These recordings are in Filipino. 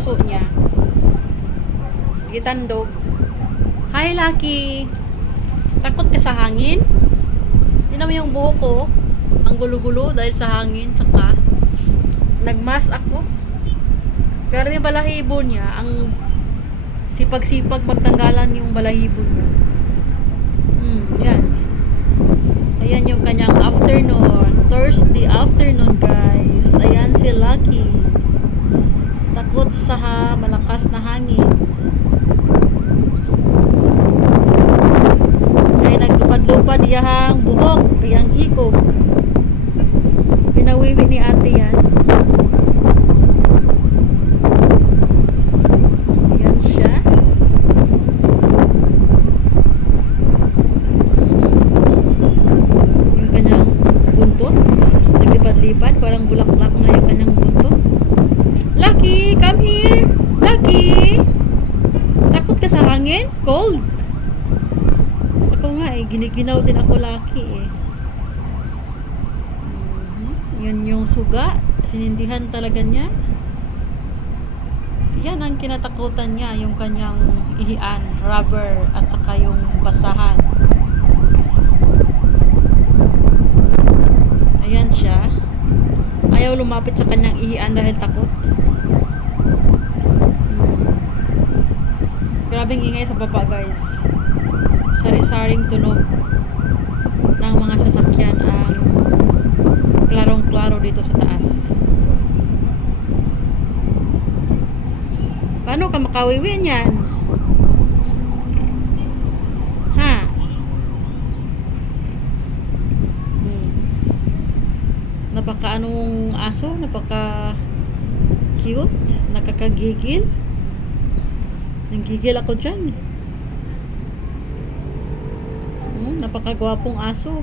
Nguso niya. Gitandog. Hi, Lucky! Takot ka sa hangin? Tingnan mo yung buhok ko. Ang gulo-gulo dahil sa hangin. Tsaka, nagmask ako. Pero yung balahibo niya, ang sipag-sipag magtanggalan yung balahibo niya. Hmm, yan. Ayan yung kanyang afternoon. Thursday afternoon, guys. Ayan si Lucky. Takot sa ha- malakas na hangin. Ay naglupad-lupad iyahang buhok, iyang hikog. Pinawiwi ni ate yan. Ayan siya. Yung kanyang buntot. Naglipad-lipad, parang bulaklak na yung kanyang buntot. Lucky, come here! Lucky! Takot ka sa hangin? Cold? Ako nga eh, giniginaw din ako Lucky eh. Mhm. Yan yung suga. Sinindihan talaga niya. Yan ang kinatakutan niya, yung kanyang ihian, rubber, at saka yung basahan. Ayan siya. Ayaw lumapit sa kanyang ihian dahil takot. Hmm. Grabing ingay sa baba guys. Sari-saring tunog ng mga sasakyan ang klarong-klaro dito sa taas. Paano ka makawiwi niyan? Ha? Hmm. Napaka anong aso? Napaka cute? Nakakagigil? Nanggigil ako dyan. Hmm, napakagwapong aso.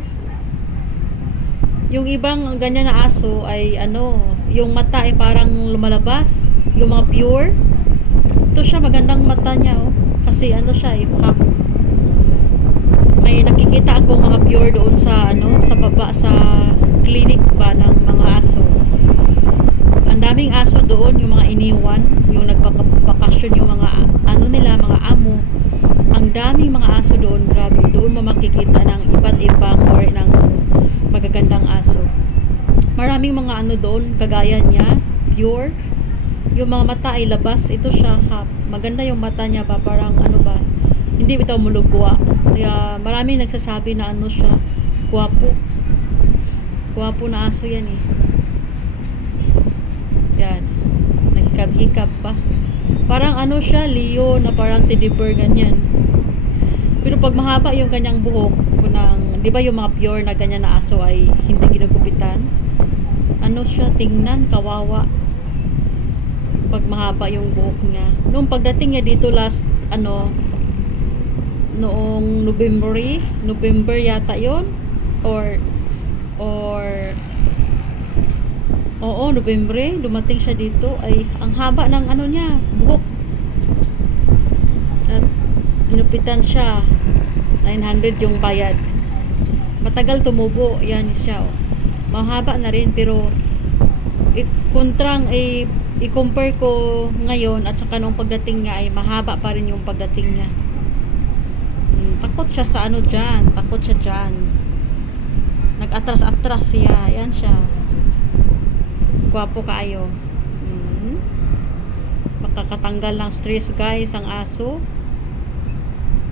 Yung ibang ganyan na aso ay ano, yung mata ay parang lumalabas. Yung mga pure. Ito siya, magandang mata niya oh. Kasi ano siya eh, half. May nakikita ako mga pure doon sa ano, sa baba sa clinic ba ng mga daming aso doon, yung mga iniwan, yung nagpapakasyon yung mga ano nila, mga amo. Ang daming mga aso doon, grabe. Doon mo makikita ng iba't ibang or ng magagandang aso. Maraming mga ano doon, kagaya niya, pure. Yung mga mata ay labas, ito siya half. Maganda yung mata niya ba, parang ano ba, hindi ito mulugwa. Kaya maraming nagsasabi na ano siya, guwapo. Guwapo na aso yan eh. Yan. Naghikab-hikab pa. Parang ano siya, Leo, na parang teddy bear ganyan. Pero pag mahaba yung kanyang buhok, kunang, di ba yung mga pure na ganyan na aso ay hindi ginugupitan? Ano siya, tingnan, kawawa. Pag mahaba yung buhok niya. Noong pagdating niya dito last, ano, noong November, November yata yon or or Oo, Nobyembre, dumating siya dito ay ang haba ng ano niya, buhok. At ginupitan siya. 900 yung bayad. Matagal tumubo, yan siya. Oh. Mahaba na rin pero i- kontrang i- i-compare ko ngayon at saka nung pagdating niya ay mahaba pa rin yung pagdating niya. Hmm, takot siya sa ano dyan. Takot siya dyan. Nag-atras-atras siya. Yan siya. Gwapo kaayo. Mm. Makakatanggal ng stress guys ang aso.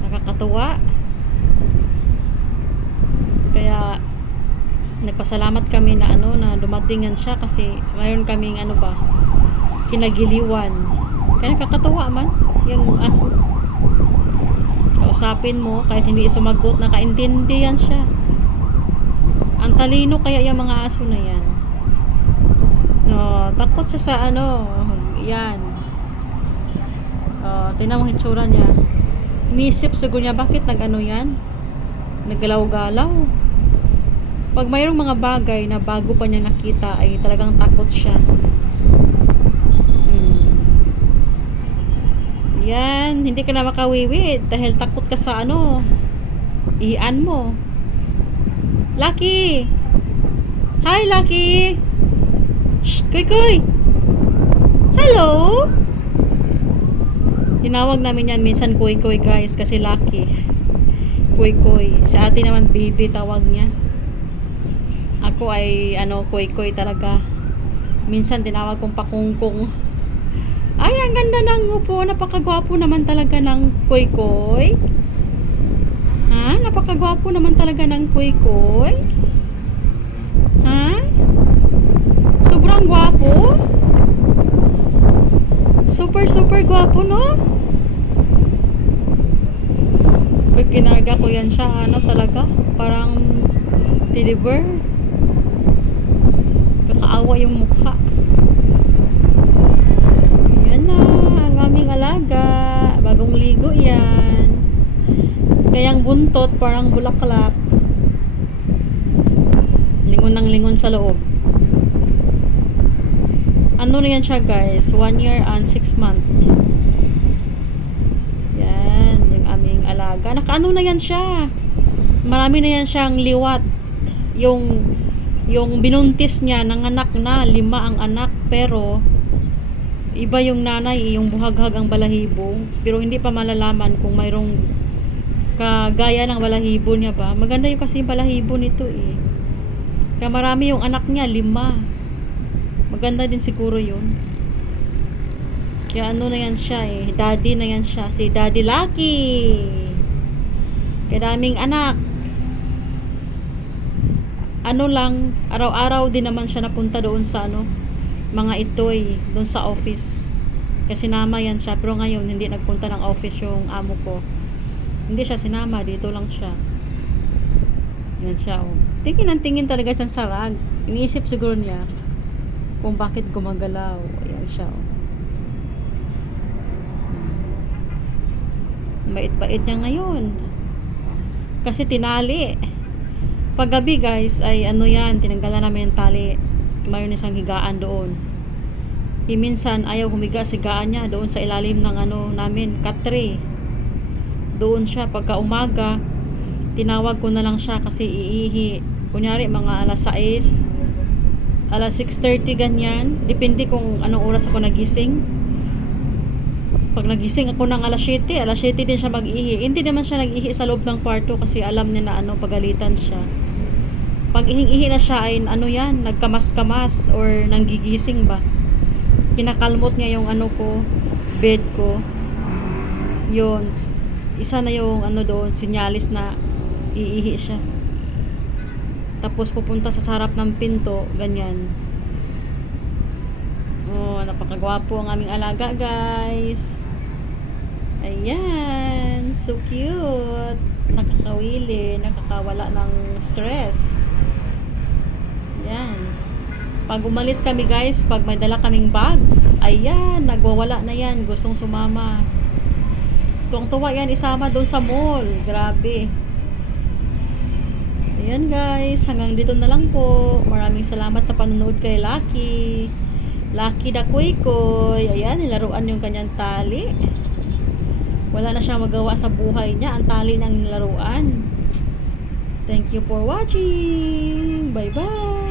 Nakakatuwa. Kaya nagpasalamat kami na ano na dumatingan siya kasi mayroon kaming ano ba kinagiliwan. Kaya nakakatuwa man yung aso. Kausapin mo kahit hindi sumagot nakaintindi yan siya. Ang talino kaya yung mga aso na yan. No, takot siya sa ano, yan. Oh, tingnan mo hitsura niya. Inisip siguro niya, bakit nag-ano yan? Naggalaw-galaw. Pag mayroong mga bagay na bago pa niya nakita, ay talagang takot siya. Hmm. Yan, hindi ka na makawiwit dahil takot ka sa ano, iyan mo. Lucky! Hi, Lucky! Shh! Kuy, kuy! Hello! Tinawag namin yan minsan kuy, kuy, guys, kasi Lucky. Kuy, kuy. Si ate naman, baby, tawag niya. Ako ay, ano, kuy, kuy talaga. Minsan, tinawag kong pakungkong. Ay, ang ganda ng upo. Napakagwapo naman talaga ng kuy, kuy. Ha? Napakagwapo naman talaga ng kuy, kuy. Ha? Sobrang gwapo. Super, gwapo, no? Pag kinarga ko yan siya, ano talaga? Parang bear. Kakaawa yung mukha. Yan na, ang aming alaga. Bagong ligo yan. Kayang buntot, parang bulaklak. Lingon ng lingon sa loob. Ano na yan siya guys? One year and six month. Yan, yung aming alaga. Nakaano na yan siya. Marami na yan siyang liwat. Yung yung binuntis niya, nanganak na, lima ang anak, pero iba yung nanay, yung buhaghag ang balahibo, pero hindi pa malalaman kung mayroong kagaya ng balahibo niya ba. Maganda yung kasi yung balahibo nito eh. Kaya marami yung anak niya, lima. Maganda din siguro yun. Kaya ano na yan siya eh. Daddy na yan siya. Si Daddy Lucky. Kaya daming anak. Ano lang, araw-araw din naman siya napunta doon sa ano, mga itoy, doon sa office. Kasi nama yan siya. Pero ngayon, hindi nagpunta ng office yung amo ko. Hindi siya sinama. Dito lang siya. Yan siya, oh. Tingin ang tingin talaga siya sa rag. Iniisip siguro niya kung bakit gumagalaw. Ayan siya, oh. Bait-bait niya ngayon. Kasi tinali. Paggabi, guys, ay ano yan, tinanggalan namin yung tali. Mayroon isang higaan doon. E, minsan, ayaw humiga sa higaan niya doon sa ilalim ng ano namin, katre. Doon siya, pagka umaga, tinawag ko na lang siya kasi iihi. Kunyari, mga alas 6, alas 6.30 ganyan. Depende kung anong oras ako nagising. Pag nagising ako ng alas 7, alas 7 din siya mag-ihi. Hindi naman siya nag-ihi sa loob ng kwarto kasi alam niya na ano, pagalitan siya. Pag ihing-ihi na siya ay ano yan, nagkamas-kamas or nanggigising ba. Kinakalmot niya yung ano ko, bed ko. Yun. Isa na yung ano doon, sinyalis na iihi siya. Tapos pupunta sa sarap ng pinto, ganyan. Oh, napakagwapo ang aming alaga, guys. Ayan, so cute. Nakakawili, nakakawala ng stress. Yan. Pag umalis kami, guys, pag may dala kaming bag, ayan, nagwawala na yan, gustong sumama. Tuwang-tuwa yan, isama doon sa mall. Grabe. Ayan guys, hanggang dito na lang po. Maraming salamat sa panonood kay Lucky. Lucky Kuy Kuy. Ayan, nilaruan yung kanyang tali. Wala na siyang magawa sa buhay niya. Ang tali niyang nilaruan. Thank you for watching. Bye-bye.